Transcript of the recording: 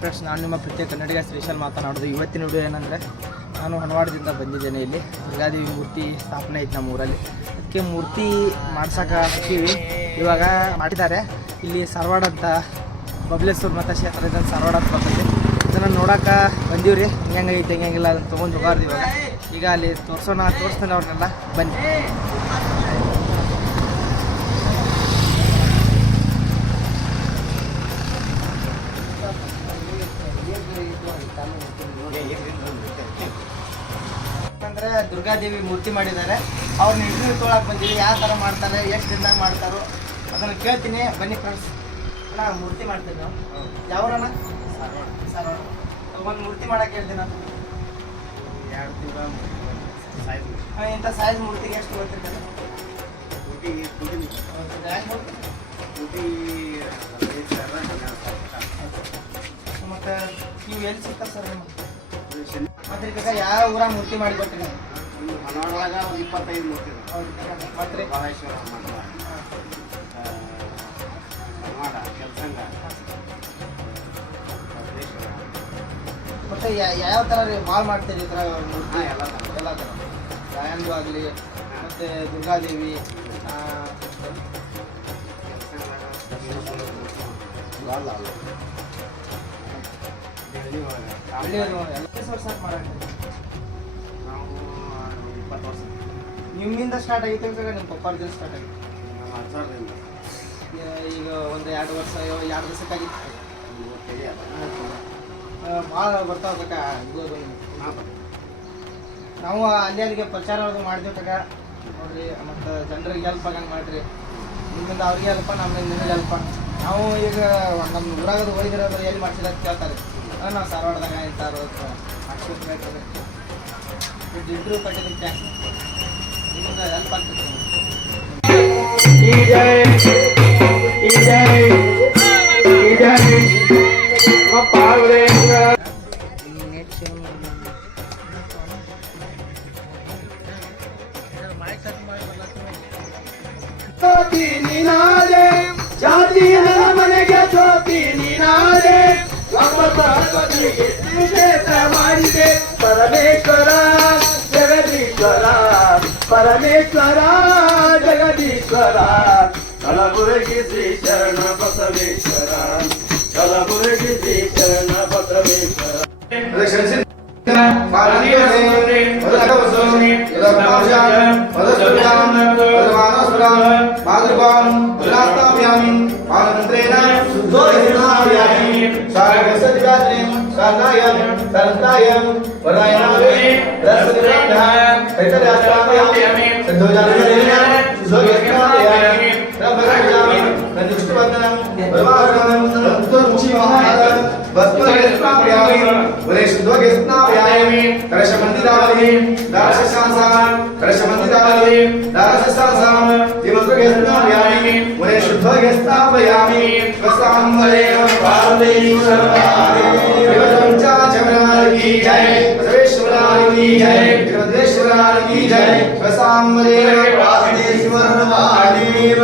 Friends, ನಾನು ನಿಮ್ಮ ಪ್ರತ್ಯೇಕ ಕನ್ನಡಿಗ ಶ್ರೀಶಾಲ್ ಮಾತನಾಡೋದು. ಇವತ್ತಿನ ವಿಡಿಯೋ ಏನಂದರೆ, ನಾನು ಹೊನವಾಡದಿಂದ ಬಂದಿದ್ದೇನೆ. ಇಲ್ಲಿ ದುರ್ಗಾದೇವಿ ಮೂರ್ತಿ ಸ್ಥಾಪನೆ ಐತೆ ನಮ್ಮ ಊರಲ್ಲಿ. ಅದಕ್ಕೆ ಮೂರ್ತಿ ಮಾಡ್ಸೋಕೆ ಹಾಕೀವಿ. ಇವಾಗ ಮಾಡಿದ್ದಾರೆ. ಇಲ್ಲಿ ಸಾರವಾಡ ಅಂತ ಬಬಲೇಶ್ವರ ಮತ್ತು ಕ್ಷೇತ್ರ ಇದನ್ನು ಸಾರವಾಡ ಅಂತ ಬರ್ತೈತಿ. ಇದನ್ನು ನೋಡೋಕೆ ಬಂದೀವ್ರಿ. ಹೆಂಗೈತೆ ಹೆಂಗಿಲ್ಲ ಅದನ್ನು ತೊಗೊಂಡು ಹೋಗಾರ್ದು. ಈಗ ಅಲ್ಲಿ ತೋರಿಸ್ತಾನೆ ಅವ್ರನ್ನೆಲ್ಲ. ಬನ್ನಿ. ಅಂದರೆ ದುರ್ಗಾದೇವಿ ಮೂರ್ತಿ ಮಾಡಿದ್ದಾರೆ. ಅವ್ರನ್ನ ಇಂಟರ್ವ್ಯೂ ತೊಗೊಳಕ್ಕೆ ಬಂದಿವಿ. ಯಾವ ಥರ ಮಾಡ್ತಾರೆ, ಎಷ್ಟು ದಿನದಾಗ ಮಾಡ್ತಾರೋ ಅದನ್ನು ಕೇಳ್ತೀನಿ. ಬನ್ನಿ ಫ್ರೆಂಡ್ಸ್. ಅಣ್ಣ, ಮೂರ್ತಿ ಮಾಡ್ತೀನಿ ನಾವು. ಯಾವ್ರಣ್ಣ? ಸಾರವಾಡ. ಒಂದು ಮೂರ್ತಿ ಮಾಡೋಕೆ ಹೇಳ್ತೀನಿ ನಾನು. 2 ತಿಂಗಳ ಸೈಜ್. ಇಂಥ ಸೈಜ್ ಮೂರ್ತಿಗೆ ಎಷ್ಟು ಗೊತ್ತಿರ್ತಾರೆ? ಮತ್ತು ನೀವು ಎಲ್ಲಿ ಸಿಗ್ತಾರೆ ಸರ್? ಮತ್ತೆ ಈಗ ಯಾವ ಊರಾಗ ಮೂರ್ತಿ ಮಾಡಿ ಕೊಟ್ಟಿರಿ? ಹೊನವಾಡೊಳಗ 25 ಮೂರ್ತಿ. ಮತ್ತೆ ರೀ ಬಾಳೇಶ್ವರ ಮಠ, ಹೊನವಾಡ, ಕೆಲಸಂಗ, ಬಬಲೇಶ್ವರ. ಮತ್ತೆ ಯಾವ ಥರ ರೀ ಭಾಳ ಮಾಡ್ತೀರಿ ಈ ಥರ ಮೂರ್ತಿ? ಎಲ್ಲ ಥರ ಗಾಯಂದು ಆಗಲಿ, ಮತ್ತು ದುರ್ಗಾದೇವಿ, ಹಳ್ಳಿಯವರು ಎಲ್ಲ ವರ್ಷ ಮಾಡೋಣ. ನಾವು 20 ವರ್ಷ. ನಿಮ್ಮಿಂದ ಸ್ಟಾರ್ಟ್ ಆಗಿತ್ತು ಅಂತ ನಿಮ್ಮ ಪಪ್ಪಾರ್ದಿಂದ ಸ್ಟಾರ್ಟ್ ಆಗಿತ್ತು? ನಮ್ಮ ಅಜ್ಜಾರ್ದಿಂದ. ಈಗ ಒಂದು 2 ವರ್ಷ 2 ದಿವಸಕ್ಕಾಗಿತ್ತು. ಅದ ಭಾಳ ಬರ್ತಾವ ನಾವು ಅಲ್ಲಿ ಅಲ್ಲಿಗೆ ಪ್ರಚಾರ ಅದು ಮಾಡಿದ್ವಿ ತಗ ನೋಡ್ರಿ. ಮತ್ತು ಜನರಿಗೆ ಹೆಲ್ಪ್ ಆಗಂಗೆ ಮಾಡಿರಿ. ನಿಮ್ಮಿಂದ ಅವ್ರಿಗೆ ಹೆಲ್ಪ, ನಮ್ಮಿಂದ ನಿಮಗೆ ಹೆಲ್ಪ. ನಾವು ಈಗ ನಮ್ಮ ಊರಾಗದು ಹೋಗಿರೋದು ಎಲ್ಲಿ ಮಾಡ್ಸಿದ ಅಂತ ಕೇಳ್ತಾರೆ. ನಾವು ಸಾರವಾಡದಾಗ ಇಂಥವ್ರು ಮಾಡಿಸ್ಬೇಕಾದ್ರೆ ಇಂಟ್ರ್ಯೂ ಕಟ್ಟಿದ್ದಕ್ಕೆ ನಿಮ್ಗೆ ಹೆಲ್ಪ್ ಆಗ್ತದೆ. ಜಾತಿ ಮನೆಗೆ ಜ್ಯೋತಿ ನೀನಾದೆ, ಕ್ಷೇತ್ರ ಮಾಡಿದೆ ಪರಮೇಶ್ವರ ಜಗದೀಶ್ವರ, ಪರಮೇಶ್ವರ ಜಗದೀಶ್ವರ. ಕಲಬುರಗಿ ಶ್ರೀ ಶರಣ ಬಸವೇಶ್ವರ, ಕಲಬುರಗಿ ಶ್ರೀ ಶರಣ ಬಸವೇಶ್ವರ. जय